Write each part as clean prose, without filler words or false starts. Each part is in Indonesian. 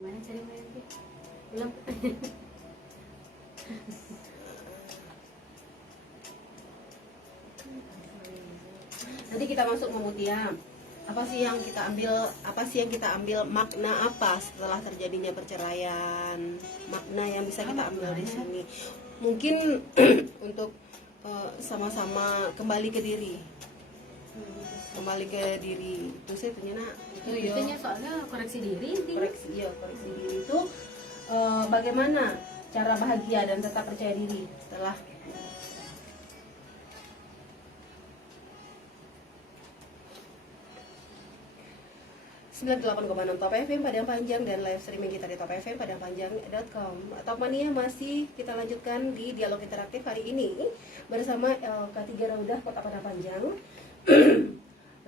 Gimana cara main sih? Ulang. Nanti kita masuk Mutia. Apa sih yang kita ambil makna apa setelah terjadinya perceraian? Makna yang bisa kita ambil di sini. Mungkin untuk sama-sama kembali ke diri. Itu sih ternyata itu ya. Biasanya soalnya koreksi diri Koreksi diri itu bagaimana cara bahagia dan tetap percaya diri setelah 98,6 Top FM Padang Panjang dan live streaming kita di topfmpadangpanjang.com. Top Mania masih kita lanjutkan di dialog interaktif hari ini bersama LK3 Raudah Kota Padang Panjang,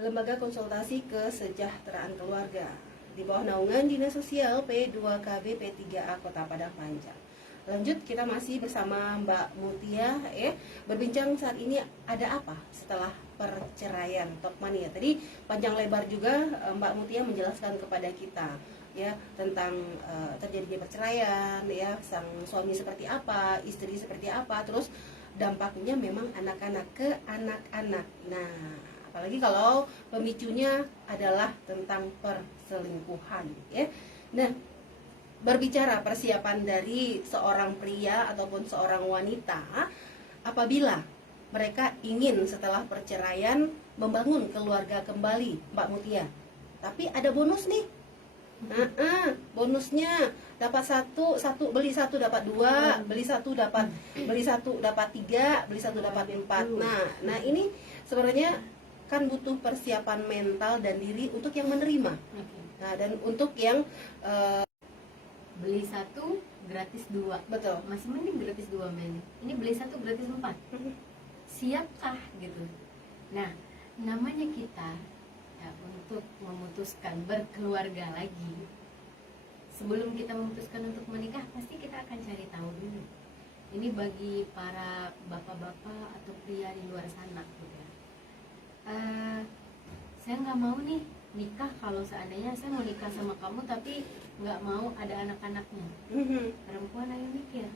Lembaga Konsultasi Kesejahteraan Keluarga di bawah naungan Dinas Sosial P2KB P3A Kota Padang Panjang. Lanjut, kita masih bersama Mbak Mutia berbincang saat ini ada apa setelah perceraian. Top Mania tadi panjang lebar juga Mbak Mutia menjelaskan kepada kita ya tentang terjadinya perceraian, ya sang suami seperti apa, istri seperti apa, terus dampaknya memang anak-anak ke anak-anak. Nah, apalagi kalau pemicunya adalah tentang perselingkuhan ya. Nah, berbicara persiapan dari seorang pria ataupun seorang wanita apabila mereka ingin setelah perceraian membangun keluarga kembali, Mbak Mutia. Tapi ada bonus nih. Bonusnya dapat satu beli satu dapat dua, beli satu dapat tiga, beli satu dapat empat. Nah ini sebenarnya kan butuh persiapan mental dan diri untuk yang menerima. Nah, dan untuk yang beli satu gratis dua. Betul. Masih mending gratis dua, men. Ini beli satu gratis 4. Siapkah gitu? Nah, namanya kita ya, untuk memutuskan berkeluarga lagi, sebelum kita memutuskan untuk menikah, pasti kita akan cari tahu dulu. Ini bagi para bapak-bapak atau pria di luar sana gitu ya. Saya nggak mau nih nikah kalau seandainya saya mau nikah sama kamu tapi nggak mau ada anak-anaknya. Perempuan ayo mikir.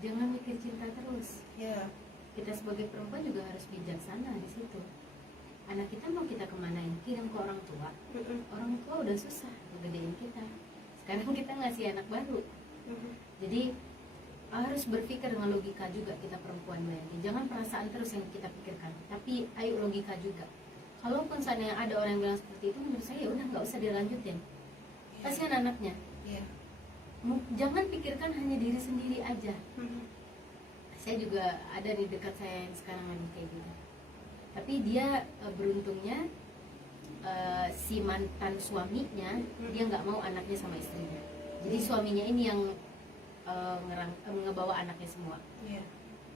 Jangan mikir cinta terus. Kita sebagai perempuan juga harus bijaksana di situ. Anak kita mau kita kemanain? Kirim ke orang tua. Orang tua udah susah ngegedein kita. Sekarang kita ngasih anak baru. Jadi harus berpikir dengan logika juga kita perempuan, Mbak. Jangan perasaan terus yang kita pikirkan, tapi ayo logika juga. Kalaupun seandainya ada orang yang bilang seperti itu, menurut saya ya udah nggak usah dilanjutin. Kasihan anaknya. Jangan pikirkan hanya diri sendiri aja. Saya juga ada di dekat saya yang sekarang lagi kayak gitu. Tapi dia beruntungnya si mantan suaminya dia nggak mau anaknya sama istrinya. Jadi suaminya ini yang ngebawa anaknya semua.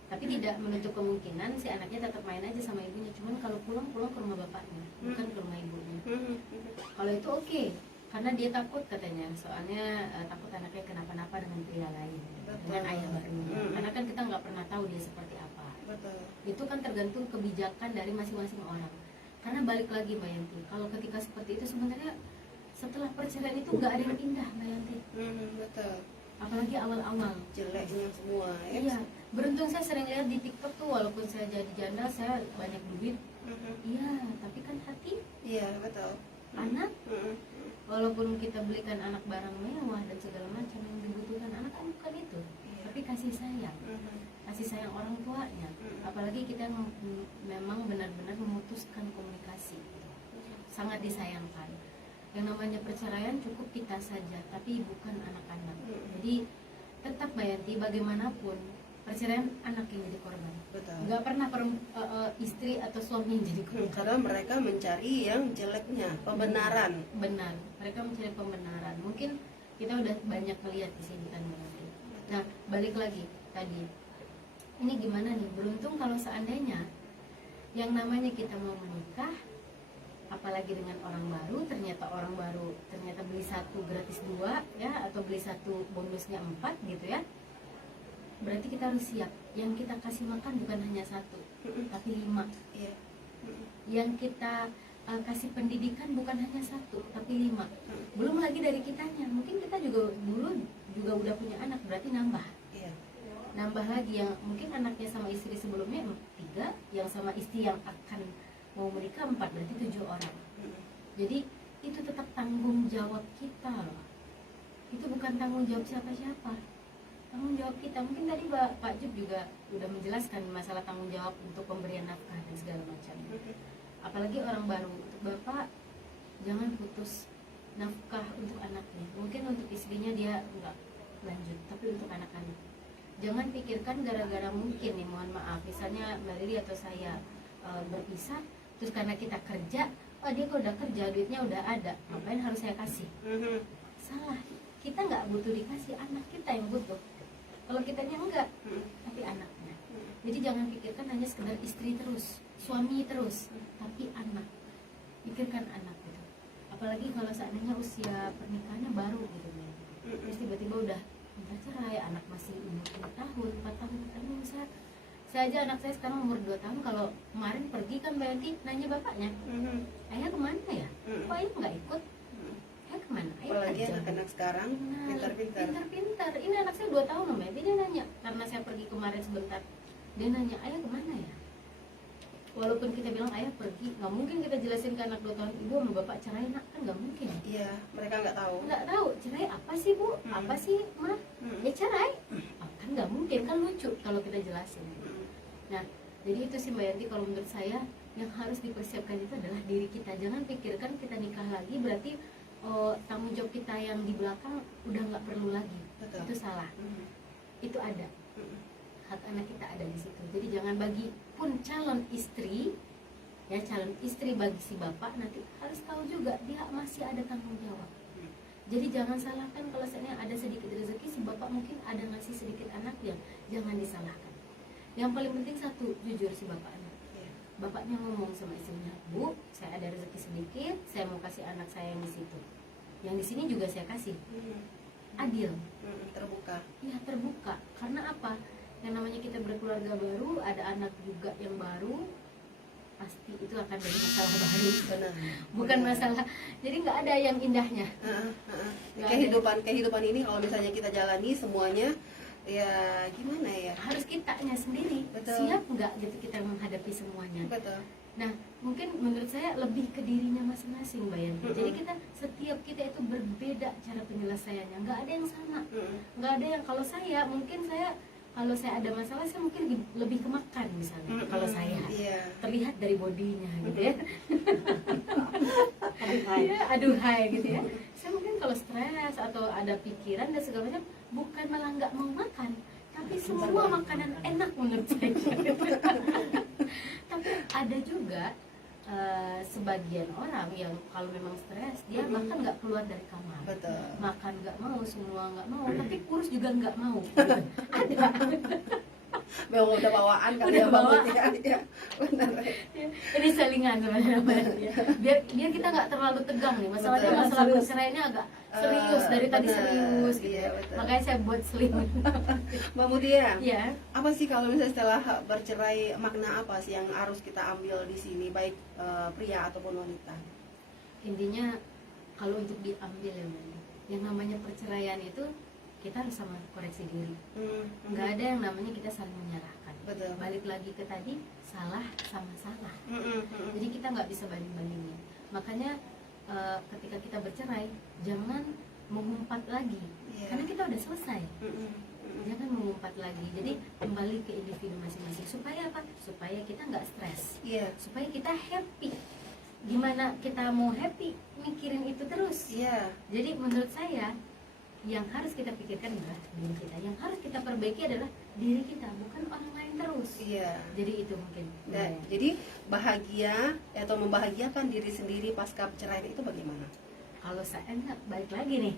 Tapi tidak menutup kemungkinan si anaknya tetap main aja sama ibunya. Cuman kalau pulang ke rumah bapaknya, bukan ke rumah ibunya. Kalau itu oke. Karena dia takut katanya, soalnya takut anaknya kenapa-napa dengan pria lain, dengan ayah barunya. Karena kan kita nggak pernah tahu dia seperti apa. Itu kan tergantung kebijakan dari masing-masing orang. Karena balik lagi Mbak Yanti, kalau ketika seperti itu sebenarnya setelah perceraian itu nggak ada yang indah Mbak Yanti. Apalagi awal-awal jeleknya semua. Iya, beruntung saya sering lihat di TikTok tuh, walaupun saya jadi janda, saya banyak duit. Iya, tapi kan hati. Iya, betul. Anak. Walaupun kita belikan anak barang mewah dan segala macam, yang dibutuhkan anak kan bukan itu, tapi kasih sayang, kasih sayang orang tuanya. Apalagi kita memang benar-benar memutuskan komunikasi, sangat disayangkan. Yang namanya perceraian cukup kita saja, tapi bukan anak-anak. Jadi tetap Mbak Yanti, bagaimanapun perceraian anak yang jadi korban. Nggak pernah istri atau suami yang jadi korban. Karena mereka mencari yang jeleknya, pembenaran. Benar, mereka mencari pembenaran. Mungkin kita udah banyak melihat di sini kan Mbak Yanti. Nah, balik lagi tadi. Ini gimana nih? Beruntung kalau seandainya yang namanya kita mau menikah, apalagi dengan orang baru, ternyata beli satu gratis dua ya, atau beli satu bonusnya 4 gitu ya. Berarti kita harus siap. Yang kita kasih makan bukan hanya 1, tapi 5. Yang kita kasih pendidikan bukan hanya 1 tapi 5. Belum lagi dari kitanya, mungkin kita juga dulu juga udah punya anak, berarti nambah. Iya. Nambah lagi yang mungkin anaknya sama istri sebelumnya 3, yang sama istri yang akan mau menikah 4, berarti 7 orang. Jadi itu tetap tanggung jawab kita loh. Itu bukan tanggung jawab siapa-siapa, tanggung jawab kita. Mungkin tadi Pak Jub juga udah menjelaskan masalah tanggung jawab untuk pemberian nafkah dan segala macam. Apalagi orang baru, untuk Bapak jangan putus nafkah untuk anaknya. Mungkin untuk istrinya dia enggak lanjut, tapi untuk anak-anak jangan pikirkan gara-gara mungkin nih, mohon maaf, misalnya Mbak Lili atau saya berpisah, terus karena kita kerja, oh dia kok udah kerja, duitnya udah ada, ngapain harus saya kasih? Salah, kita nggak butuh dikasih, anak kita yang butuh. Kalau kitanya enggak, tapi anaknya. Jadi jangan pikirkan hanya sekedar istri terus, suami terus, tapi anak. Pikirkan anak gitu. Apalagi kalau seandainya usia pernikahannya baru gitu, terus tiba-tiba udah minta cerai, anak masih umur 2 tahun, 4 tahun, saya aja anak saya sekarang umur 2 tahun, kalau kemarin pergi kan Mbak Yanti nanya bapaknya, ayah kemana ya? Kok ayah nggak ikut? Ayah kemana? Ayah Apalagi kerja. anak-anak sekarang pintar-pintar. Pintar-pintar. Ini anak saya 2 tahun loh Mbak Yanti, dia nanya, karena saya pergi kemarin sebentar, dia nanya, ayah kemana ya? Walaupun kita bilang ayah pergi, nggak mungkin kita jelasin ke anak 2 tahun, ibu sama bapak cerai nak, kan nggak mungkin. Iya, mereka nggak tahu. Nggak tahu cerai apa sih bu, apa sih mah, ya cerai, kan nggak mungkin, kan lucu kalau kita jelasin. Nah, jadi itu sih Mbak Yanti, kalau menurut saya yang harus dipersiapkan itu adalah diri kita. Jangan pikirkan kita nikah lagi berarti tanggung jawab kita yang di belakang udah nggak perlu lagi. Betul. Itu salah. Itu ada. Hak anak kita ada di situ. Jadi jangan bagi pun calon istri, ya calon istri bagi si bapak nanti harus tahu juga dia masih ada tanggung jawab. Jadi jangan salahkan kalau seandainya ada sedikit rezeki, si bapak mungkin ada ngasih sedikit anak, yang jangan disalahkan. Yang paling penting satu, jujur si bapaknya. Bapaknya ngomong sama istrinya, Bu, saya ada rezeki sedikit, saya mau kasih anak saya yang di situ. Yang di sini juga saya kasih. Adil. Terbuka. Iya, terbuka. Karena apa? Yang namanya kita berkeluarga baru, ada anak juga yang baru, pasti itu akan jadi masalah baru. Benar. Bukan masalah. Jadi nggak ada yang indahnya. Kehidupan ini kalau misalnya kita jalani semuanya, ya gimana ya? Harus kitanya sendiri. Betul. Siap nggak gitu kita menghadapi semuanya. Betul. Nah, mungkin menurut saya lebih ke dirinya masing-masing Mbak Yanti. Jadi setiap kita itu berbeda cara penyelesaiannya. Nggak ada yang sama. Nggak ada yang, kalau saya ada masalah, saya mungkin lebih ke makan misalnya. Kalau saya terlihat dari bodinya gitu ya. Aduhai gitu ya. Saya mungkin kalau stres atau ada pikiran dan segala macam, bukan malah nggak mau makan, tapi semua makanan enak menurut saya. Tapi ada juga sebagian orang yang kalau memang stres, dia makan nggak keluar dari kamar. Betul. Makan nggak mau, semua nggak mau, tapi kurus juga nggak mau. Ada. Memang udah bawaan kali Udah ya bawaan. ya. Benar. Ini selingan sebenarnya ya. Biar kita nggak terlalu tegang nih. Masalahnya Betul. masalah perceraiannya agak serius, dari tadi benar. serius gitu. Iya, betul. Makanya saya buat selingan. Mbak Mutia, Ya. apa sih kalau misalnya setelah bercerai, makna apa sih yang harus kita ambil di sini, baik pria ataupun wanita? Intinya kalau untuk diambil ya, yang namanya perceraian itu kita harus sama koreksi diri. Nggak ada yang namanya kita saling menyalahkan. Betul. Balik lagi ke tadi, salah sama salah. Jadi kita nggak bisa banding-bandingin. Makanya ketika kita bercerai, jangan mengumpat lagi. Karena kita udah selesai. Jangan mengumpat lagi. Jadi kembali ke individu masing-masing. Supaya apa? Supaya kita nggak stres. Supaya kita happy. Gimana kita mau happy? Mikirin itu terus. Jadi menurut saya, yang harus kita pikirkan adalah diri kita. Yang harus kita perbaiki adalah diri kita, bukan orang lain terus. Jadi itu mungkin. Jadi bahagia atau membahagiakan diri sendiri pasca perceraian itu bagaimana? Kalau saya enggak, balik lagi nih.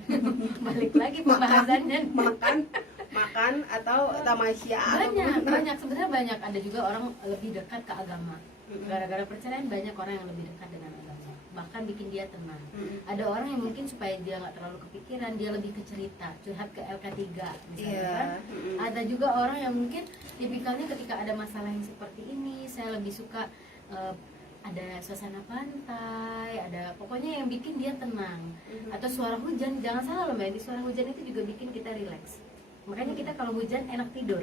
Balik lagi pembahasannya. Makan atau tamasya? Banyak sebenarnya banyak. Ada juga orang lebih dekat ke agama. Gara-gara perceraian banyak orang yang lebih dekat dengan agama. Bahkan bikin dia tenang. Ada orang yang mungkin supaya dia nggak terlalu kepikiran, dia lebih ke cerita, curhat ke LK3 misalnya kan. Ada juga orang yang mungkin tipikalnya ketika ada masalah yang seperti ini, saya lebih suka ada suasana pantai, ada pokoknya yang bikin dia tenang. Atau suara hujan, jangan salah loh Mbak, di suara hujan itu juga bikin kita rileks. Makanya kita kalau hujan enak tidur.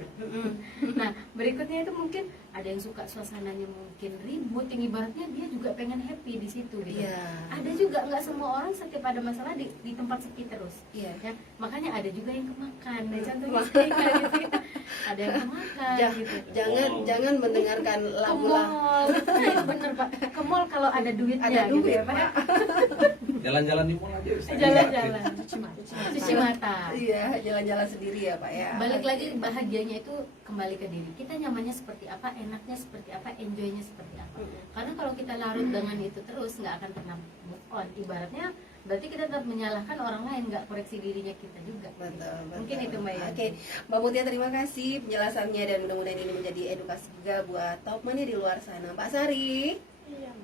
Nah, berikutnya itu mungkin ada yang suka suasananya mungkin ribut, yang ibaratnya dia juga pengen happy di situ gitu. Ada juga, nggak semua orang setiap ada masalah di tempat sepi terus. Ya, makanya ada juga yang kemakan. Nah, contohnya kayak gitu, ada yang kemakan gitu. Jangan mendengarkan Ke lagu-lagu. mall, bener Pak. Ke mall kalau ada duitnya gitu ya Pak. Jalan-jalan di mall aja bisa. Jalan-jalan, cuci mata. Iya, jalan-jalan sendiri ya Pak ya. Balik lagi, bahagianya itu kembali ke diri kita, nyamannya seperti apa, enaknya seperti apa, enjoynya seperti apa. Karena kalau kita larut dengan itu terus nggak akan pernah move on. Ibaratnya berarti kita tetap menyalahkan orang lain, nggak koreksi dirinya kita juga. Betul. Mungkin itu Mbak ya. Oke, Mbak Mutia terima kasih penjelasannya, dan mudah-mudahan ini menjadi edukasi juga buat Topmania di luar sana. Mbak Sari.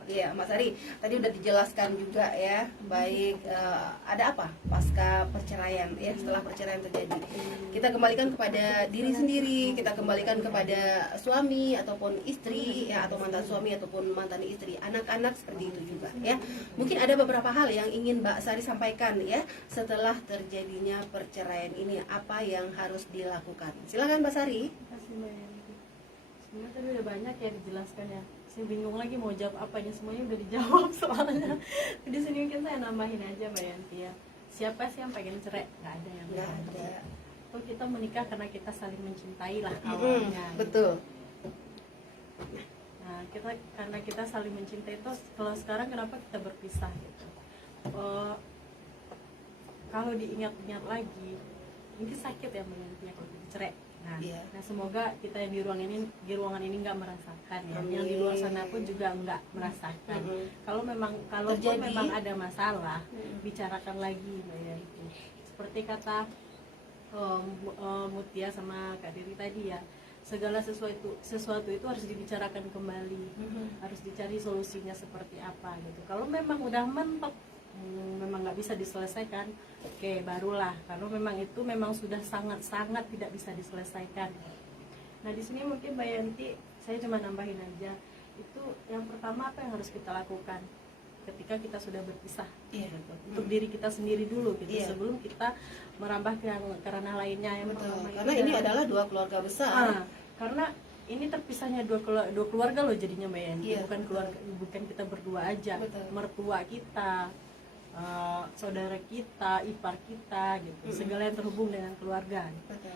Iya, Mas Ari, tadi udah dijelaskan juga ya, baik ada apa pasca perceraian ya, setelah perceraian terjadi. Kita kembalikan kepada diri sendiri, kita kembalikan kepada suami ataupun istri ya, atau mantan suami ataupun mantan istri, anak-anak seperti itu juga ya. Mungkin ada beberapa hal yang ingin Mbak Sari sampaikan ya, setelah terjadinya perceraian ini, apa yang harus dilakukan. Silakan Mbak Sari. Terima kasih Mbak Yanti. Sebenarnya tadi udah banyak ya dijelaskan ya. Saya bingung lagi mau jawab apanya, semuanya udah dijawab soalnya. Di sini mungkin saya nambahin aja Mbak Yanti ya. Siapa sih yang pengen cerai? Nggak ada yang Nggak pengen ada. cerai. Atau kita menikah karena kita saling mencintai lah awalnya. Betul. Nah, karena kita saling mencintai itu, kalau sekarang kenapa kita berpisah gitu? Kalau diingat-ingat lagi, mungkin sakit ya Mbak Yanti ya kalau kita cerai. Nah, semoga kita yang di ruangan ini nggak merasakan ya. Yang di luar sana pun juga nggak merasakan. Kalau memang ada masalah, bicarakan lagi Mbak Yanti. Seperti kata Mutia sama Kak Diri tadi ya, segala sesuatu itu harus dibicarakan kembali, harus dicari solusinya seperti apa gitu. Kalau memang udah mentok, memang nggak bisa diselesaikan, oke barulah, karena memang itu memang sudah sangat tidak bisa diselesaikan. Nah di sini mungkin Mbak Yanti, saya cuma nambahin aja, itu yang pertama apa yang harus kita lakukan ketika kita sudah berpisah, gitu. Untuk diri kita sendiri dulu gitu, sebelum kita merambah ke ranah lainnya. Yang pertama Karena ini adalah dua keluarga besar. Karena ini terpisahnya dua keluarga loh jadinya Mbak Yanti, bukan kita berdua aja. Mertua kita, saudara kita, ipar kita gitu, segala yang terhubung dengan keluarga.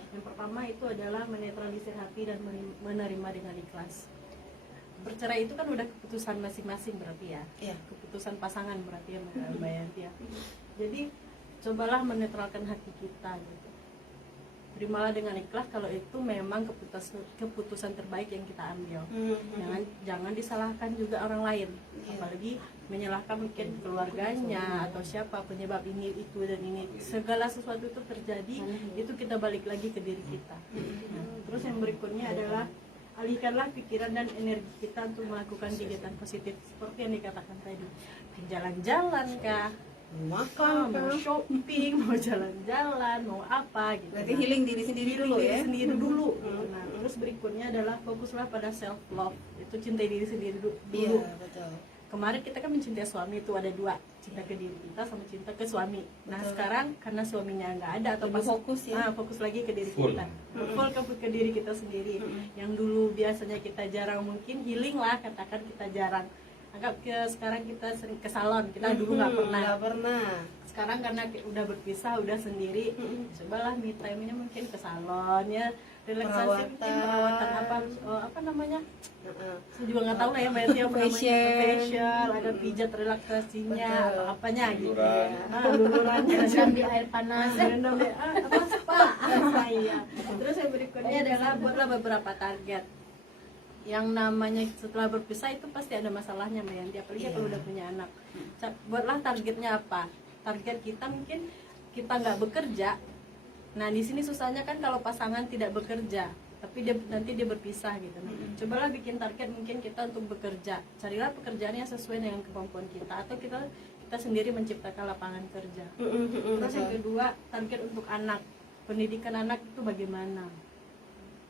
Yang pertama itu adalah menetralisir hati dan menerima dengan ikhlas. Bercerai itu kan udah keputusan masing-masing berarti ya, keputusan pasangan berarti ya Mbak Yanti ya. Jadi cobalah menetralkan hati kita gitu. Terimalah dengan ikhlas kalau itu memang keputusan terbaik yang kita ambil. Jangan disalahkan juga orang lain, apalagi menyalahkan mungkin keluarganya atau siapa penyebab ini itu dan ini. Segala sesuatu itu terjadi, itu kita balik lagi ke diri kita. Terus yang berikutnya adalah alihkanlah pikiran dan energi kita untuk melakukan kegiatan positif seperti yang dikatakan tadi, jalan-jalan kah, makan, mau shopping, mau jalan-jalan, mau apa gitu. Berarti healing diri sendiri dulu ya. Sendiri dulu. Nah, terus berikutnya adalah fokuslah pada self love. Itu cintai diri sendiri dulu. Iya, betul. Kemarin kita kan mencintai suami itu ada dua, cinta ke diri kita sama cinta ke suami. Nah sekarang karena suaminya nggak ada atau pas fokus ya, fokus lagi ke diri kita, full ke diri kita sendiri. Yang dulu biasanya kita jarang, mungkin healing lah katakan kita jarang. Anggap sekarang kita sering ke salon, kita dulu nggak pernah. Sekarang karena udah berpisah, udah sendiri, cobalah me time-nya mungkin ke salon ya, relaksasi, mungkin perawatan apa namanya? Saya juga nggak tahu lah ya Mbak Yanti apa namanya, facial, ada pijat relaksasinya, atau apanya gitu ya. Lulurannya, Rendam di air panas. rendam di apa spa. Iya. Terus yang berikutnya adalah buatlah beberapa target. Yang namanya setelah berpisah itu pasti ada masalahnya Mbak Yanti, apalagi kalau udah punya anak. Buatlah targetnya apa? Target kita mungkin kita nggak bekerja. Nah di sini susahnya kan kalau pasangan tidak bekerja, tapi nanti dia berpisah gitu. Nah, cobalah bikin target mungkin kita untuk bekerja. Carilah pekerjaan yang sesuai dengan kemampuan kita, atau kita sendiri menciptakan lapangan kerja. Terus yang kedua, target untuk anak. Pendidikan anak itu bagaimana?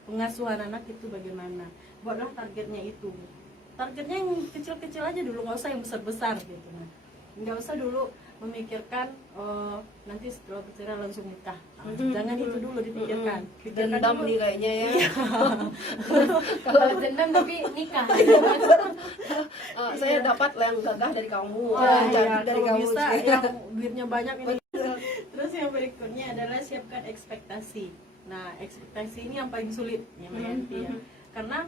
Pengasuhan anak itu bagaimana? Buatlah targetnya itu. targetnya yang kecil-kecil aja dulu, nggak usah yang besar-besar gitu. Nah, nggak usah dulu memikirkan nanti setelah bercerai langsung nikah. Jangan itu dulu dipikirkan. Pikirkan Dendam dulu. nih kayaknya ya. Kalau dendam tapi nikah. Saya dapat yang gagah dari kamu, Wah, cantik iya, dari kalau kamu. bisa yang duitnya banyak ini. Terus yang berikutnya adalah siapkan ekspektasi. Nah, ekspektasi ini yang paling sulit ya Mbak Yanti ya. Karena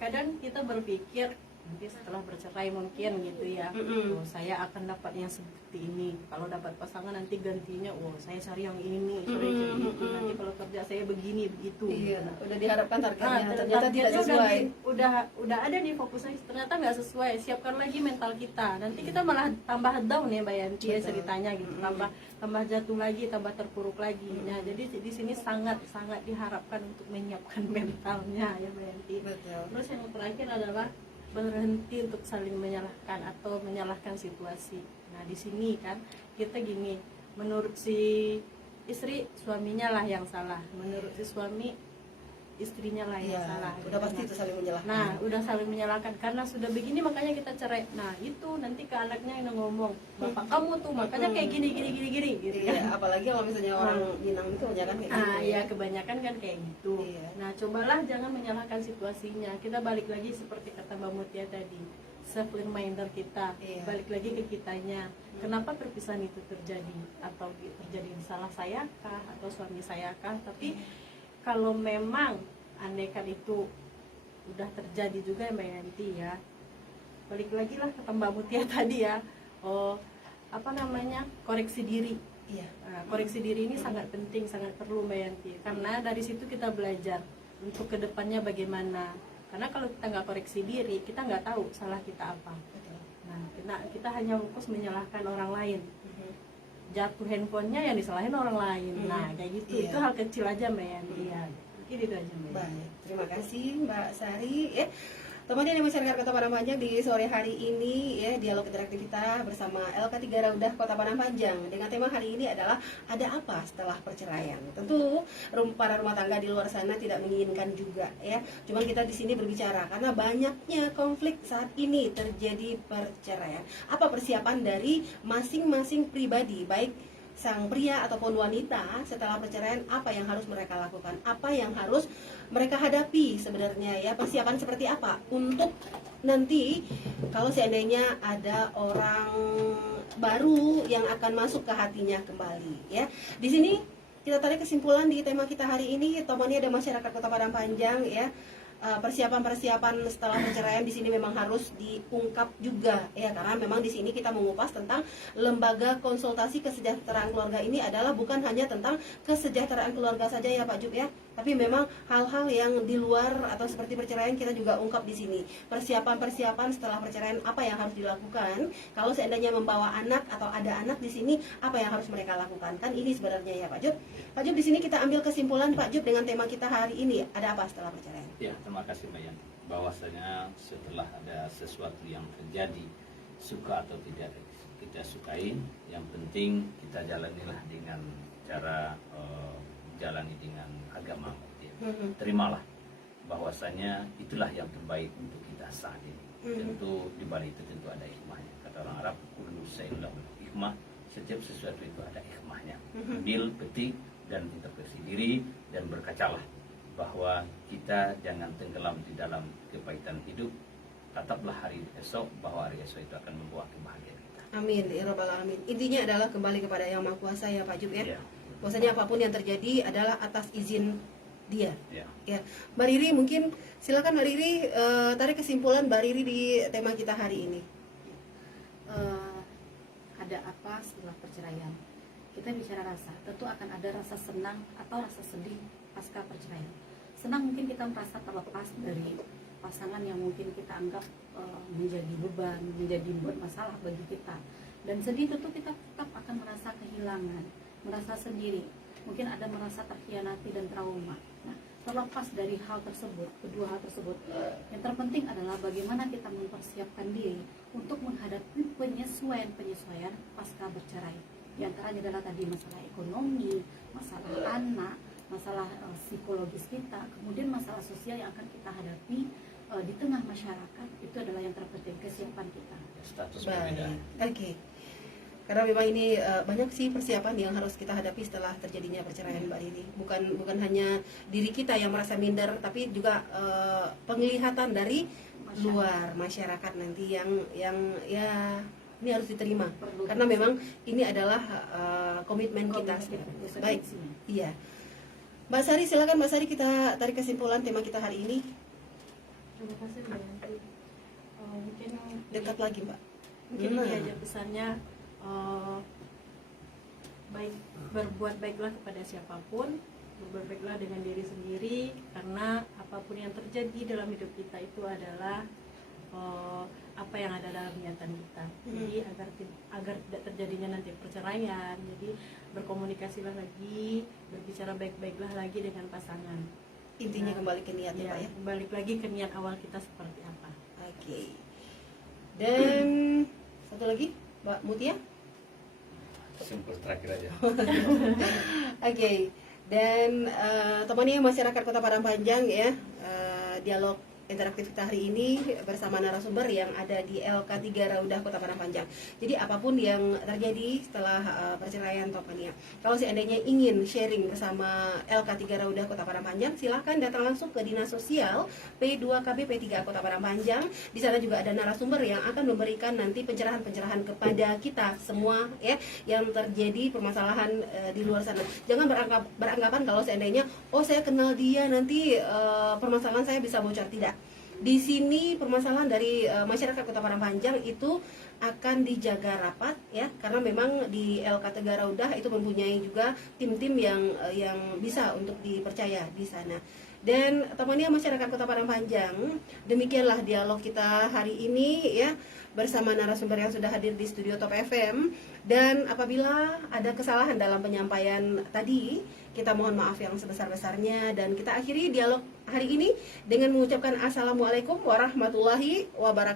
kadang kita berpikir nanti setelah bercerai mungkin gitu ya, oh, saya akan dapat yang seperti ini. Kalau dapat pasangan nanti gantinya, oh saya cari yang ini, cari yang itu. Nanti kalau kerja saya begini begitu. Iya, udah diharapkan Nah, targetnya, ternyata tidak targetnya sesuai. udah ada nih fokusnya, ternyata nggak sesuai. Siapkan lagi mental kita. Nanti kita malah tambah down ya Mbak Yanti ya ceritanya gitu. Tambah jatuh lagi, tambah terpuruk lagi. Nah, jadi di sini sangat diharapkan untuk menyiapkan mentalnya ya Mbak Yanti. Betul. Terus yang terakhir adalah berhenti untuk saling menyalahkan atau menyalahkan situasi. Nah, di sini kan kita gini, menurut si istri suaminya lah yang salah, menurut si suami istrinya lah yang Iya, salah. udah pasti itu saling menyalahkan. Nah, udah saling menyalahkan karena sudah begini makanya kita cerai. Nah, itu nanti ke anaknya yang ngomong, bapak kamu tuh makanya kayak gini gitu Iya, kan. apalagi kalau misalnya orang Minang itu jangan kayak gitu. Iya, kebanyakan kan kayak gitu. Iya. Nah, cobalah jangan menyalahkan situasinya. Kita balik lagi seperti kata Mbak Mutia tadi, self reminder kita, Iya. balik lagi ke kitanya. Kenapa perpisahan itu terjadi? Atau terjadi salah saya kah atau suami saya kah? Tapi kalau memang andaikan itu udah terjadi juga ya Mbak Yanti ya, balik lagi lah kata Mbak Mutia tadi ya, koreksi diri. Iya. Nah, koreksi diri ini sangat penting, sangat perlu Mbak Yanti, karena dari situ kita belajar untuk kedepannya bagaimana. Karena kalau kita nggak koreksi diri, kita nggak tahu salah kita apa. Nah, kita hanya fokus menyalahkan orang lain. Jatuh handphonenya yang disalahin orang lain. Nah, kayak gitu. Iya. Itu hal kecil aja Mbak Yanti ya. Mungkin itu aja Mbak Yanti. Baik, terima kasih Mbak Sari ya. Teman-teman yang masyarakat Kota Padang Panjang, di sore hari ini ya, dialog interaktif kita bersama LK3 Raudah Kota Padang Panjang dengan tema hari ini adalah ada apa setelah perceraian. Tentu para rumah tangga di luar sana tidak menginginkan juga ya. Cuma kita di sini berbicara karena banyaknya konflik saat ini terjadi perceraian. Apa persiapan dari masing-masing pribadi, baik sang pria ataupun wanita setelah perceraian, apa yang harus mereka lakukan, apa yang harus mereka hadapi sebenarnya ya, persiapan seperti apa untuk nanti kalau seandainya ada orang baru yang akan masuk ke hatinya kembali ya. Di sini kita tarik kesimpulan di tema kita hari ini, temannya ada masyarakat Kota Padang Panjang ya. Persiapan-persiapan setelah perceraian di sini memang harus diungkap juga ya, karena memang di sini kita mengupas tentang lembaga konsultasi kesejahteraan keluarga ini adalah bukan hanya tentang kesejahteraan keluarga saja ya Pak Jub ya, tapi memang hal-hal yang di luar atau seperti perceraian kita juga ungkap di sini. Persiapan-persiapan setelah perceraian apa yang harus dilakukan, kalau seandainya membawa anak atau ada anak di sini apa yang harus mereka lakukan, kan ini sebenarnya ya Pak Jub. Pak Jub, di sini kita ambil kesimpulan Pak Jub dengan tema kita hari ini, ada apa setelah perceraian? Ya, terima kasih Mbak Yanti. Bahwasanya setelah ada sesuatu yang terjadi, suka atau tidak kita sukai, yang penting kita jalanilah dengan cara jalani dengan agama. Ya. Terimalah bahwasanya itulah yang terbaik untuk kita saat ini. Tentu di balik itu tentu ada hikmahnya. Kata orang Arab, kullu syai'in lahu hikmah. Setiap sesuatu itu ada hikmahnya. Ambil, petik, dan introspeksi diri dan berkacalah bahwa kita jangan tenggelam di dalam kepahitan hidup. Tataplah hari esok bahwa hari esok itu akan membawa kebahagiaan kita. Amin ya rabbal alamin. Intinya adalah kembali kepada Yang Maha Kuasa ya Pak Jub ya. Ya. Bahwasanya apapun yang terjadi adalah atas izin Dia. Ya. Ya. Mbak Riri, mungkin silakan Mbak Riri tarik kesimpulan Mbak Riri di tema kita hari ini. Ada apa setelah perceraian? Kita bicara rasa, tentu akan ada rasa senang atau rasa sedih pasca perceraian. Senang mungkin kita merasa terlepas dari pasangan yang mungkin kita anggap menjadi beban, menjadi masalah bagi kita. Dan sedih tentu kita tetap akan merasa kehilangan, merasa sendiri, mungkin ada merasa terkhianati dan trauma. Nah, terlepas dari hal tersebut, kedua hal tersebut, yang terpenting adalah bagaimana kita mempersiapkan diri untuk menghadapi penyesuaian pasca bercerai. Di antaranya adalah tadi masalah ekonomi, masalah anak, masalah psikologis kita, kemudian masalah sosial yang akan kita hadapi di tengah masyarakat itu adalah yang terpenting, kesiapan kita. Status berbeda. Baik, oke. Karena memang ini banyak sih persiapan yang harus kita hadapi setelah terjadinya perceraian Mbak Riri. Bukan hanya diri kita yang merasa minder, tapi juga penglihatan dari luar masyarakat nanti yang ya ini harus diterima. Karena memang ini adalah komitmen kita. Baik, iya. Mbak Sari, silakan Mbak Sari, kita tarik kesimpulan tema kita hari ini. Terima kasih Mbak Yanti. Mungkin Dekat lagi Mbak. mungkin ini aja pesannya, baik, berbuat baiklah kepada siapapun, berbuat baiklah dengan diri sendiri, karena apapun yang terjadi dalam hidup kita itu adalah apa yang ada dalam niatan kita. Jadi agar tidak terjadinya nanti perceraian, jadi berkomunikasilah lagi, berbicara baik-baiklah lagi dengan pasangan. Intinya kembali ke niat ya Pak ya. Balik lagi ke niat awal kita seperti apa. Oke. Dan satu lagi Mbak Mutia. Simpel terakhir aja. Oke. Dan temani masyarakat Kota Padang Panjang ya, dialog interaktif kita hari ini bersama narasumber yang ada di LK3 Raudah Kota Padang Panjang. Jadi apapun yang terjadi setelah perceraian Topania, kalau seandainya ingin sharing bersama LK3 Raudah Kota Padang Panjang, silahkan datang langsung ke Dinas Sosial P2KB P3 Kota Padang Panjang. Di sana juga ada narasumber yang akan memberikan nanti pencerahan-pencerahan kepada kita semua ya, yang terjadi permasalahan di luar sana. Jangan beranggapan kalau seandainya saya kenal dia nanti permasalahan saya bisa bocor. Tidak. Di sini permasalahan dari masyarakat Kota Padang Panjang itu akan dijaga rapat ya, karena memang di LK3 Raudah itu mempunyai juga tim-tim yang bisa untuk dipercaya di sana. Dan temannya masyarakat Kota Padang Panjang, demikianlah dialog kita hari ini ya, bersama narasumber yang sudah hadir di studio Top FM. Dan apabila ada kesalahan dalam penyampaian tadi, kita mohon maaf yang sebesar-besarnya, dan kita akhiri dialog hari ini dengan mengucapkan Assalamualaikum warahmatullahi wabarakatuh.